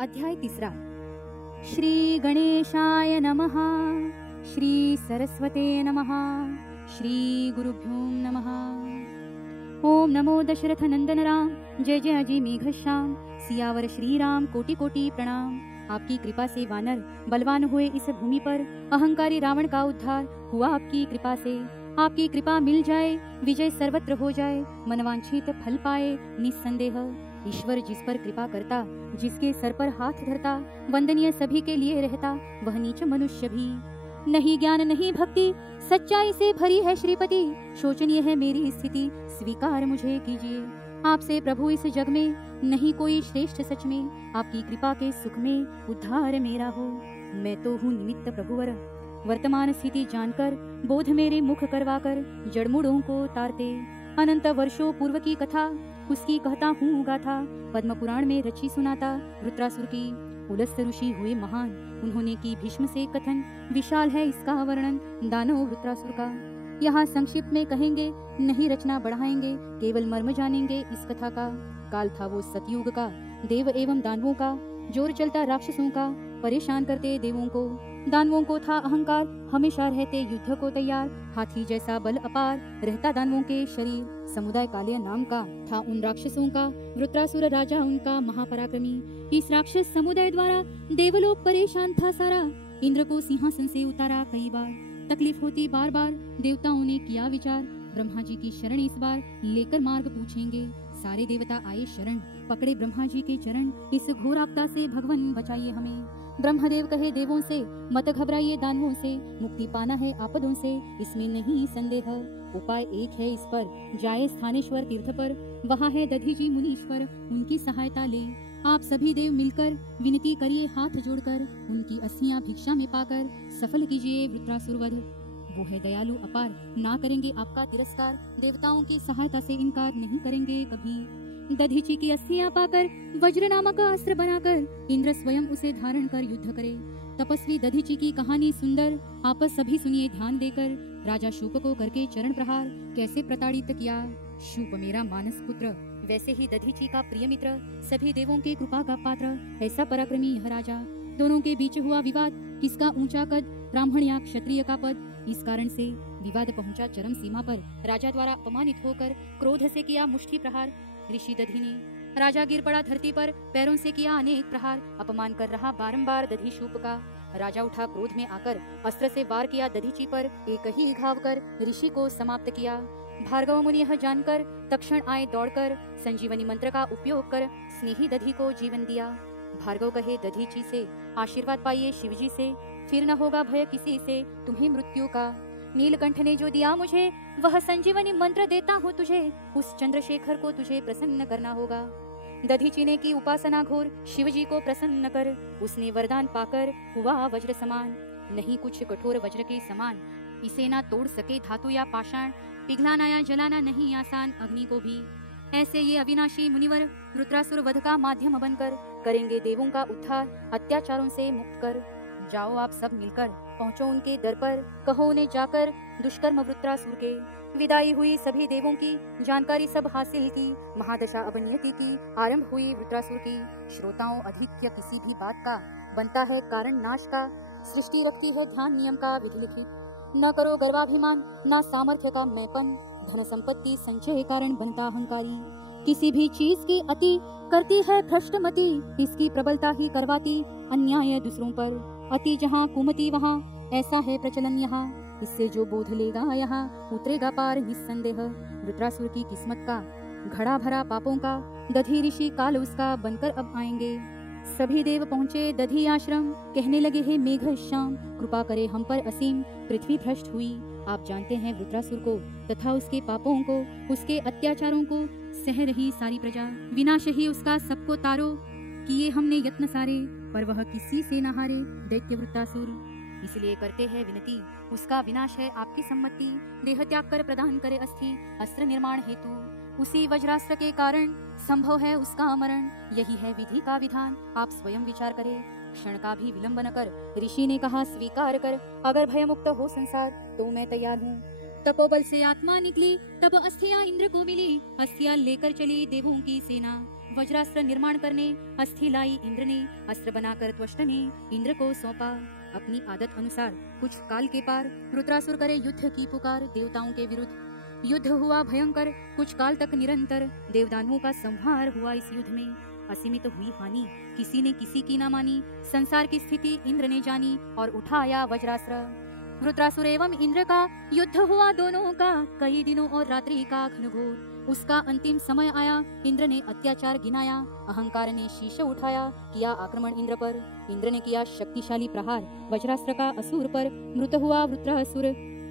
अध्याय 3। श्री गणेशाय नमः। श्री सरस्वते नमः। श्री गुरुभ्यो नमः। ओम नमो दशरथ नंदन राम। जय जय अजय मेघश्याम। सियावर श्री राम कोटि कोटि प्रणाम। आपकी कृपा से वानर बलवान हुए इस भूमि पर। अहंकारी रावण का उद्धार हुआ आपकी कृपा से। आपकी कृपा मिल जाए, विजय सर्वत्र हो जाए, मनवांछित फल पाए निस्संदेह। ईश्वर जिस पर कृपा करता, जिसके सर पर हाथ धरता, वंदनीय सभी के लिए रहता, वह नीच मनुष्य भी। नहीं ज्ञान नहीं भक्ति, सच्चाई से भरी है श्रीपति। शोचनीय है मेरी स्थिति, स्वीकार मुझे कीजिए। आपसे प्रभु इस जग में नहीं कोई श्रेष्ठ, सच में आपकी कृपा के सुख में उद्धार मेरा हो। मैं तो हूँ निमित्त प्रभुवर, वर्तमान स्थिति जानकर बोध मेरे मुख करवाकर जड़मुड़ों को तारते। अनंत वर्षों पूर्व की कथा उसकी कहता हूँ गाथा। पद्म पुराण में रची सुनाता वृत्रासुर की। उलस्त ऋषि हुए महान, उन्होंने की भीष्म से कथन। विशाल है इसका वर्णन दानव वृत्रासुर का। यहाँ संक्षिप्त में कहेंगे, नहीं रचना बढ़ाएंगे, केवल मर्म जानेंगे इस कथा का। काल था वो सतयुग का, देव एवं दानवों का। जोर चलता राक्षसों का, परेशान करते देवों को। दानवों को था अहंकार, हमेशा रहते युद्ध को तैयार। हाथी जैसा बल अपार रहता दानवों के शरीर। समुदाय कालिया नाम का था उन राक्षसों का। वृत्रासुर राजा उनका महापराक्रमी। इस राक्षस समुदाय द्वारा देवलोक परेशान था सारा। इंद्र को सिंहासन से उतारा कई बार, तकलीफ होती बार बार। देवताओं ने किया विचार, ब्रह्मा जी की शरण इस बार लेकर मार्ग पूछेंगे। सारे देवता आए शरण, पकड़े ब्रह्मा जी के चरण। इस घोर आपदा से भगवान बचाइए हमें। ब्रह्मदेव कहे देवों से, मत घबराइए दानवों से। मुक्ति पाना है आपदों से, इसमें नहीं संदेह। उपाय एक है इस पर, जाए स्थानेश्वर तीर्थ पर। वहाँ है दधीजी मुनीश्वर, उनकी सहायता ले। आप सभी देव मिलकर विनती करिए हाथ जोड़कर। उनकी अस्थियां भिक्षा में पाकर सफल कीजिए वृत्रासुर वध। वो है दयालु अपार, ना करेंगे आपका तिरस्कार। देवताओं की सहायता से इनकार नहीं करेंगे कभी। दधीची की अस्थियां पाकर वज्र नामक अस्त्र बनाकर इंद्र स्वयं उसे धारण कर युद्ध करे। तपस्वी दधीची की कहानी सुंदर, आप सभी सुनिए ध्यान देकर। राजा शूप को करके चरण प्रहार कैसे प्रताड़ित किया। शूप मेरा मानस पुत्र, वैसे ही दधीची का प्रिय मित्र। सभी देवों के कृपा का पात्र, ऐसा पराक्रमी यह राजा। दोनों के बीच हुआ विवाद, किसका ऊंचा कद, ब्राह्मण या क्षत्रिय का पद। इस कारण से विवाद पहुंचा चरम सीमा पर। राजा द्वारा अपमानित होकर क्रोध से किया मुष्टि प्रहार ऋषि दधी ने। राजा गिर पड़ा धरती पर, पैरों से किया अनेक प्रहार। अपमान कर रहा बारंबार दधी शूप का। राजा उठा क्रोध में आकर, अस्त्र से वार किया दधीची पर। एक ही घाव कर ऋषि को समाप्त किया। भार्गव मुनि यह जानकर तक्षण आए दौड़कर। संजीवनी मंत्र का उपयोग कर स्नेही दधी को जीवन दिया। भार्गव कहे दधीची से, आशीर्वाद पाइए शिवजी से। फिर न होगा भय किसी से तुम्हें मृत्यु का। नीलकंठ ने जो दिया मुझे, वह संजीवनी मंत्र देता हूँ तुझे। उस चंद्रशेखर को तुझे प्रसन्न करना होगा। दधीची ने की उपासना घोर, शिवजी को प्रसन्न कर। उसने वरदान पाकर हुआ वज्र समान। नहीं कुछ कठोर वज्र के समान, इसे ना तोड़ सके धातु या पाषाण। पिघलाना या जलाना नहीं आसान अग्नि को भी। ऐसे ये अविनाशी मुनिवर वृत्रासुर वध का माध्यम बनकर करेंगे देवों का उद्धार, अत्याचारों से मुक्त कर। जाओ आप सब मिलकर, पहुँचो उनके दर पर। कहो उन्हें जाकर दुष्कर्म वृत्रासुर के। विदाई हुई सभी देवों की, जानकारी सब हासिल की। महादशा अब नियति की, आरंभ हुई वृत्रासुर की। श्रोताओं अधिक्य किसी भी बात का बनता है कारण नाश का। सृष्टि रखती है ध्यान नियम का विधि लिखित। न करो गर्वाभिमान, ना सामर्थ्य का मैपन। धन संपत्ति संचय कारण बनता अहंकारी। किसी भी चीज की अति करती है भ्रष्ट मति। इसकी प्रबलता ही करवाती अन्याय दूसरों पर। अति जहाँ कुमति वहाँ, ऐसा है प्रचलन यहाँ। इससे जो बोध लेगा यहाँ, उतरेगा पार निस्संदेह। वृत्रासुर की किस्मत का घड़ा भरा पापों का, दधी ऋषि काल उसका बनकर अब आएंगे। सभी देव पहुँचे दधी आश्रम, कहने लगे हे मेघ श्याम, कृपा करे हम पर असीम। पृथ्वी भ्रष्ट हुई, आप जानते हैं वृत्रासुर को तथा उसके पापों को। उसके अत्याचारों को सह रही सारी प्रजा। विनाश ही उसका सबको तारो, किए हमने यत्न सारे, पर वह किसी से न हारे दैत्य वृत्रासुर। इसलिए करते हैं विनती, उसका विनाश है आपकी सम्मति। देह त्याग कर प्रदान करे अस्थि, अस्त्र निर्माण हेतु। उसी वज्रास्त्र के कारण संभव है उसका मरण। यही है विधि का विधान, आप स्वयं विचार करें। क्षण का भी विलंब न कर, ऋषि ने कहा स्वीकार कर। अगर भय मुक्त हो संसार, तो मैं तैयार हूँ। तपोबल से आत्मा निकली, तब अस्थियां इंद्र को मिली। अस्थियां लेकर चली देवों की सेना। वज्रास्त्र निर्माण करने अस्थि लाई इंद्र ने, अस्त्र बनाकर त्वष्ट ने इंद्र को सौंपा। अपनी आदत अनुसार कुछ काल के पार रुद्रासुर करे युद्ध की पुकार देवताओं के विरुद्ध। युद्ध हुआ भयंकर, कुछ काल तक निरंतर, देवदानवों का संहार हुआ इस युद्ध में। असीमित हुई हानि, किसी ने किसी की ना मानी, संसार की स्थिति इंद्र ने जानी और उठाया वज्रास्त्र। रुद्रासुर एवं इंद्र का युद्ध हुआ दोनों का, कई दिनों और रात्रि का घनघोर। उसका अंतिम समय आया, इंद्र ने अत्याचार गिनाया, अहंकार ने शीश उठाया, किया आक्रमण इंद्र पर। इंद्र ने किया शक्तिशाली प्रहार वज्रास्त्र का असुर पर, मृत हुआ वृत्रासुर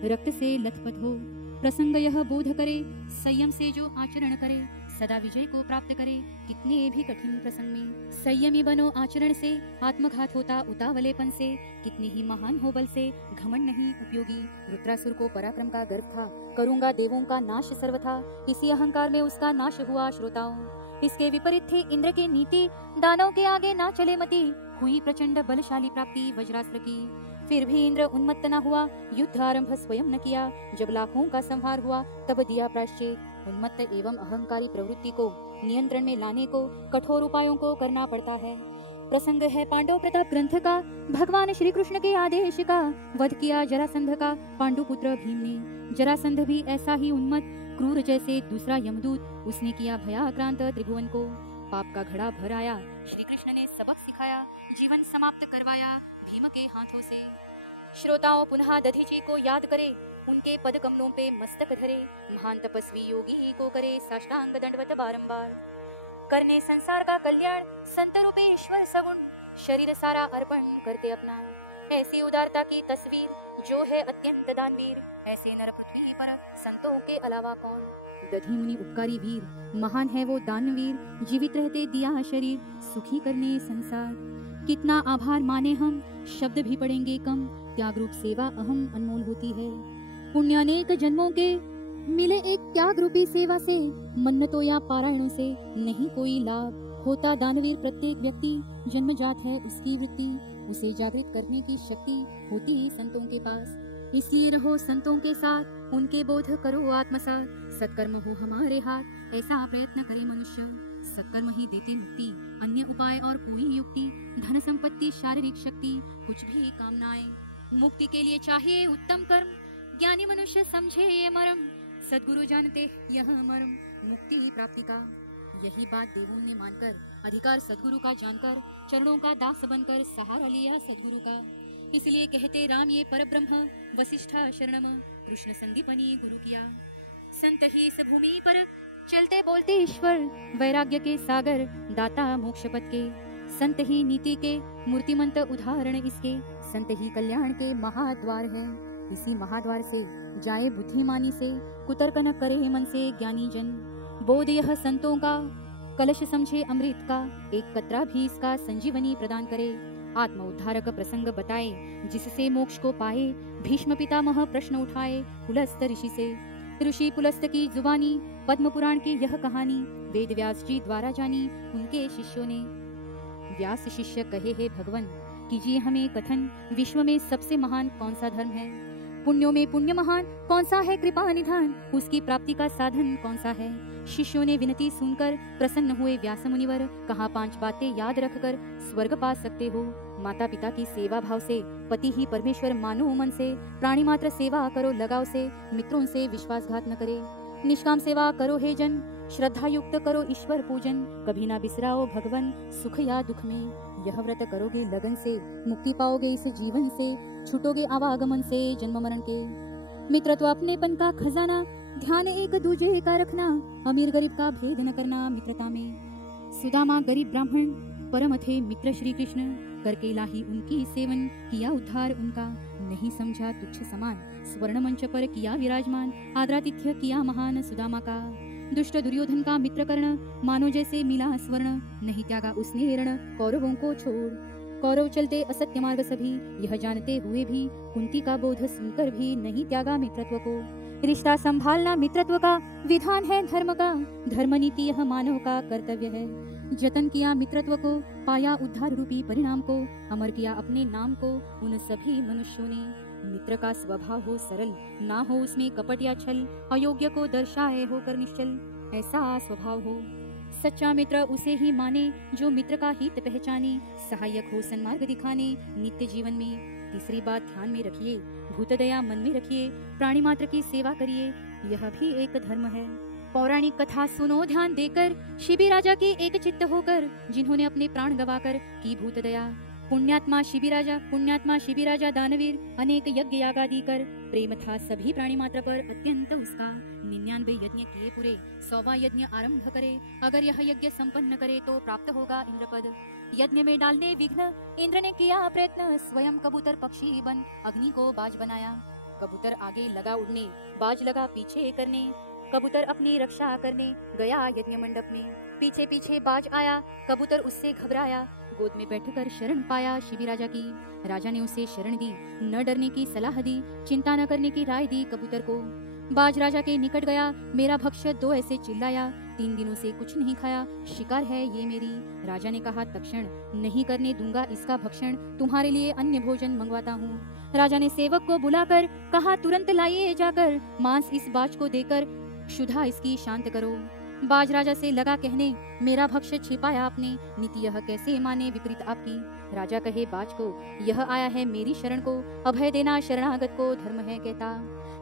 रक्त से लथपथ हो। प्रसंग यह बोध करे, संयम से जो आचरण करे, सदा विजय को प्राप्त करे। कितने भी कठिन प्रसंग में संयमी बनो आचरण से, आत्मघात होता उतावलेपन से। कितने ही महान हो बल से, घमंड नहीं उपयोगी। रुद्रासुर को पराक्रम का गर्व था, करूंगा देवों का नाश सर्वथा। इसी अहंकार में उसका नाश हुआ श्रोताओं। इसके विपरीत थी इंद्र की नीति, दानव के आगे ना चले मति। हुई प्रचंड बलशाली प्राप्ति वज्रास्त्र की, फिर भी इंद्र उन्मत्त न हुआ, युद्ध आरंभ स्वयं न किया। जब लाखों का संहार हुआ तब दिया प्रायश्चित। उन्मत्त एवं अहंकारी प्रवृत्ति को नियंत्रण में लाने को कठोर उपायों को करना पड़ता है। प्रसंग है पांडव प्रताप ग्रंथ का, भगवान श्री कृष्ण के आदेश का। वध किया जरासंध का पांडुपुत्र भीम ने। जरासंध भी ऐसा ही उन्मत्त क्रूर जैसे दूसरा यमदूत, उसने किया भयाक्रांत त्रिभुवन को। पाप का घड़ा भर आया, श्री कृष्ण ने सबक सिखाया, जीवन समाप्त करवाया भीम के हाथों से। श्रोताओं पुनः दधीची को याद करे, उनके पद कमलों पे मस्तक धरे। महान तपस्वी योगी को करे साष्टांग दंडवत बारंबार। करने संसार का कल्याण संत रूपे ईश्वर सगुण, शरीर सारा अर्पण करते अपना। ऐसी उदारता की तस्वीर जो है अत्यंत दानवीर, ऐसे नर पृथ्वी पर संतों के अलावा कौन। दधी मुनि उपकारी वीर, महान है वो दानवीर, जीवित रहते दिया शरीर, सुखी करने संसार। कितना आभार माने हम, शब्द भी पड़ेंगे कम, त्याग रूप सेवा अहम अनमोल होती है। पुण्य अनेक जन्मों के मिले एक त्याग रूपी सेवा से, मन्नतों या पारायणों से नहीं कोई लाभ। होता दानवीर प्रत्येक व्यक्ति, जन्मजात है उसकी वृत्ति, उसे जागृत करने की शक्ति होती है संतों के पास। इसलिए रहो संतों के साथ, उनके बोध करो आत्मसात। सत्कर्म हो हमारे हाथ, ऐसा प्रयत्न करे मनुष्य। सत्कर्म ही देते मुक्ति, अन्य उपाय और कोई युक्ति। धन संपत्ति शारीरिक शक्ति कुछ भी काम न आए। मुक्ति के लिए चाहिए उत्तम कर्म, ज्ञानी मनुष्य समझे ये मर्म। सद्गुरु जानते यह मर्म मुक्ति प्राप्ति का। यही बात देवों ने मानकर, अधिकार सद्गुरु का जानकर, चरणों का दास बनकर सहारा लिया सद्गुरु का। इसलिए कहते राम ये परब्रह्म, वशिष्ठा शरणम, कृष्ण संदीपनी गुरु किया। संत ही इस भूमि पर चलते बोलते ईश्वर, वैराग्य के सागर दाता मोक्ष पद के। संत ही नीति के मूर्तिमंत उदाहरण इसके, संत ही कल्याण के महाद्वार है। इसी महाद्वार से जाए बुद्धिमानी से, कुतर्क न करे मन से ज्ञानी जन। बोध यह संतों का, कलश समझे अमृत का, एक कतरा भी इसका संजीवनी प्रदान करे। आत्म उद्धारक प्रसंग बताए, जिससे मोक्ष को पाए। भीष्म पितामह प्रश्न उठाए पुलस्त ऋषि से। ऋषि पुलस्त की जुबानी, पद्म पुराण की यह कहानी, वेद व्यास जी द्वारा जानी उनके शिष्यों ने। व्यास शिष्य कहे हे भगवन, कीजिए हमें कथन, विश्व में सबसे महान कौन सा धर्म है। पुण्यों में पुण्य महान कौन सा है, कृपा निधान उसकी प्राप्ति का साधन कौन सा है। शिष्यों ने विनती सुनकर प्रसन्न हुए व्यास मुनिवर, कहा 5 बातें याद रखकर स्वर्ग पा सकते हो। माता पिता की सेवा भाव से, पति ही परमेश्वर मानो मन से। प्राणी मात्र सेवा करो लगाव से, मित्रों से विश्वासघात न करे। निष्काम सेवा करो हे जन, श्रद्धा युक्त करो ईश्वर पूजन। कभी ना बिसराओ भगवन, सुख या दुख में। यह व्रत करोगे लगन से, मुक्ति पाओगे इस जीवन से। छूटोगे आवागमन से जन्म मरण के। मित्रत्व अपनेपन का खजाना, ध्यान एक दूसरे का रखना। अमीर गरीब का भेद न करना मित्रता में। सुदामा गरीब ब्राह्मण, परम थे मित्र श्री कृष्ण। करके लाही उनकी सेवन, किया उद्धार उनका। नहीं समझा तुच्छ समान, स्वर्ण मंच पर किया विराजमान। आदरातिथ्य किया महान सुदामा का। दुष्ट दुर्योधन का मित्र कर्ण, मानो जैसे मिला स्वर्ण। नहीं त्यागा उसने ऋण, कौरवों को छोड़। कौरव चलते असत्य मार्ग सभी, यह जानते हुए भी। कुंती का बोध सुनकर भी नहीं त्यागा मित्रत्व को। रिश्ता संभालना मित्रत्व का विधान है धर्म का। धर्म नीति यह मानव का कर्तव्य है। जतन किया मित्रत्व को, पाया उद्धार रूपी परिणाम को। अमर किया अपने नाम को उन सभी मनुष्यों ने। मित्र का स्वभाव हो सरल, ना हो उसमें कपट या छल। अयोग्य को दर्शाए होकर निश्चल, ऐसा स्वभाव हो। सच्चा मित्र उसे ही माने जो मित्र का हित पहचाने, सहायक हो सन्मार्ग दिखाने नित्य जीवन में। तीसरी बात ध्यान में रखिए, भूत दया मन में रखिए, प्राणी मात्र की सेवा करिए, यह भी एक धर्म है। पौराणिक कथा सुनो ध्यान देकर, शिबी राजा के एक चित्त होकर, जिन्होंने अपने प्राण गवाकर की भूत दया। पुण्यात्मा शिबी राजा दानवीर, अनेक यज्ञ यागादि कर, प्रेम था सभी प्राणी मात्र पर अत्यंत उसका। 99 यज्ञ किए पूरे, 100वां यज्ञ आरंभ करे, अगर यह यज्ञ संपन्न करे तो प्राप्त होगा इंद्रपद। यज्ञ में डालने विघ्न इंद्र ने किया प्रयत्न, स्वयं कबूतर पक्षी बन अग्नि को बाज बनाया। कबूतर आगे लगा उड़ने, बाज लगा पीछे करने, कबूतर अपनी रक्षा करने गया यज्ञ मंडप में। पीछे पीछे बाज आया, कबूतर उससे घबराया, गोद में बैठकर शरण पाया शिबी राजा की। राजा ने उसे शरण दी, न डरने की सलाह दी, चिंता न करने की राय दी कबूतर को। बाज राजा के निकट गया, मेरा भक्ष्य दो ऐसे चिल्लाया, 3 दिनों से कुछ नहीं खाया, शिकार है ये मेरी। राजा ने कहा तक्षण, नहीं करने दूंगा इसका भक्षण, तुम्हारे लिए अन्य भोजन मंगवाता हूँ। राजा ने सेवक को बुलाकर कहा तुरंत लाइए जाकर, मांस इस बाज को देकर क्षुधा इसकी शांत करो। बाज राजा से लगा कहने, मेरा भक्ष्य छिपाया आपने, नीति यह कैसे माने विपरीत आपकी। राजा कहे बाज को, यह आया है मेरी शरण को, अभय देना शरणागत को धर्म है कहता।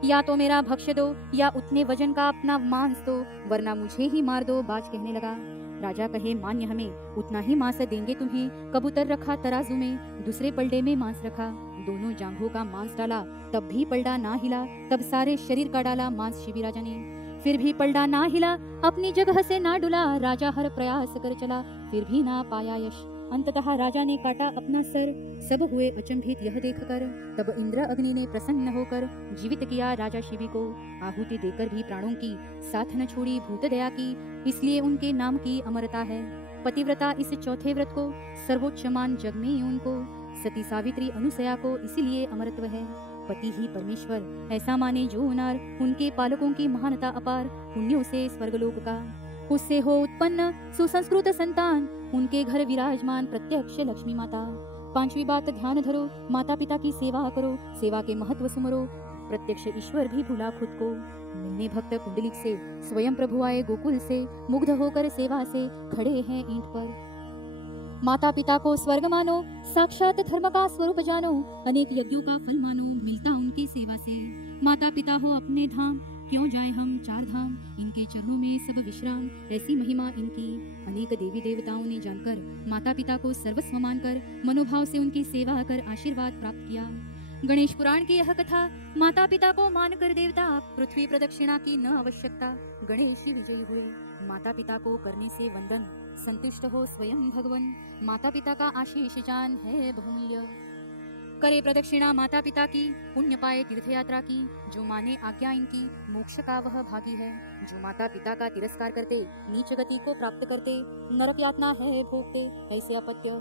या तो मेरा भक्ष्य दो, या उतने वजन का अपना मांस दो, वरना मुझे ही मार दो। बाज कहने लगा। राजा कहे मान्य हमें, उतना ही मांस देंगे तुम्हें। कबूतर रखा तराजू में, दूसरे पलड़े में मांस रखा, दोनों जांघों का मांस डाला, तब भी पलड़ा ना हिला, तब सारे शरीर का डाला मांस शिबी राजा ने, फिर भी पलड़ा ना हिला, अपनी जगह से ना डुला। राजा हर प्रयास कर चला, फिर भी ना पाया यश। अंततः राजा ने काटा अपना सर, सब हुए अचंभित यह देखकर। तब इंद्र अग्नि ने प्रसन्न होकर जीवित किया राजा शिबी को। आहुति देकर भी प्राणों की साथ न छोड़ी भूत दया की, इसलिए उनके नाम की अमरता है। पतिव्रता इस चौथे व्रत को सर्वोच्च मान जग में उनको, सती सावित्री अनुसया को इसीलिए अमरत्व है। पति ही परमेश्वर ऐसा माने जो नार, उनके पालकों की महानता अपार, पुण्यों से स्वर्गलोक का उससे हो उत्पन्न सुसंस्कृत संतान, उनके घर विराजमान प्रत्यक्ष लक्ष्मी माता। 5वीं बात ध्यान धरो, माता पिता की सेवा करो, सेवा के महत्व सुमरो, प्रत्यक्ष ईश्वर भी भूला खुद को। मिलने भक्त कुंडलिक से, स्वयं प्रभु आए गोकुल से, मुग्ध होकर सेवा से खड़े हैं ईंट पर। माता पिता को स्वर्ग मानो, साक्षात धर्म का स्वरूप जानो, अनेक यज्ञों का फल मानो, मिलता उनकी सेवा से। माता पिता हो अपने धाम, क्यों जाए हम 4 धाम, इनके चरणों में सब विश्राम, ऐसी महिमा इनकी। अनेक देवी देवताओं ने जानकर माता पिता को सर्वस्व मानकर मनोभाव से उनकी सेवा कर आशीर्वाद प्राप्त किया। गणेश पुराण की यह कथा, माता पिता को मानकर देवता, पृथ्वी प्रदक्षिणा की न आवश्यकता, गणेश ही विजयी हुए। माता पिता को करने से वंदन, संतुष्ट हो स्वयं भगवन, माता पिता का आशीष जान है बहुमूल्य। करे प्रदक्षिणा माता पिता की, पुण्य पाए तीर्थ यात्रा की, जो माने आज्ञा इनकी, मोक्ष का वह भागी है। जो माता पिता का तिरस्कार करते, नीच गति को प्राप्त करते, नरक यातना है भोगते, ऐसे अपत्य।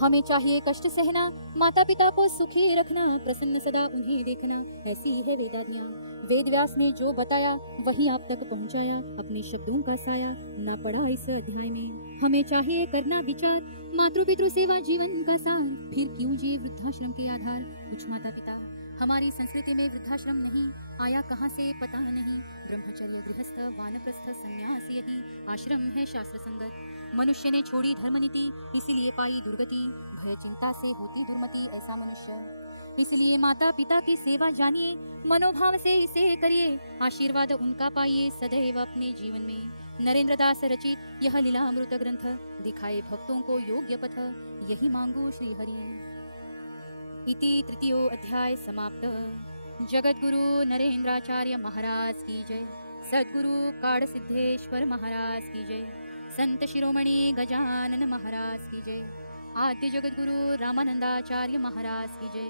हमें चाहिए कष्ट सहना, माता पिता को सुखी रखना, प्रसन्न सदा उन्हें देखना, ऐसी है वेदाज्ञा। वेद व्यास ने जो बताया वही आप तक पहुंचाया, अपने शब्दों का साया ना पड़ा इस अध्याय में। हमें चाहिए करना विचार, मातृ पितृ सेवा जीवन का सार, फिर क्यों जिए वृद्धाश्रम के आधार। कुछ माता पिता, हमारी संस्कृति में वृद्धाश्रम नहीं, आया कहाँ से पता नहीं। ब्रह्मचर्य गृहस्थ वानप्रस्थ संन्यास यही आश्रम है शास्त्र संगत। मनुष्य ने छोड़ी धर्म नीति, इसीलिए पाई दुर्गति, भय चिंता से होती दुर्मति ऐसा मनुष्य। इसलिए माता पिता की सेवा जानिए, मनोभाव से इसे करिए, आशीर्वाद उनका पाइए सदैव अपने जीवन में। नरेंद्र दास रचित यह लीलामृत ग्रंथ दिखाए भक्तों को योग्य पथ, यही मांगो श्री हरि। इति 3य अध्याय समाप्त। जगत गुरु नरेंद्राचार्य महाराज की जय। सद्गुरु काड़ सिद्धेश्वर महाराज की जय। संत शिरोमणि गजानन महाराज की जय। आद्य जगत गुरु रामानंदाचार्य महाराज की जय।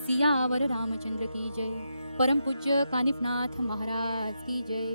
सियावर रामचंद्र की जय। परम पूज्य कानिफनाथ महाराज की जय।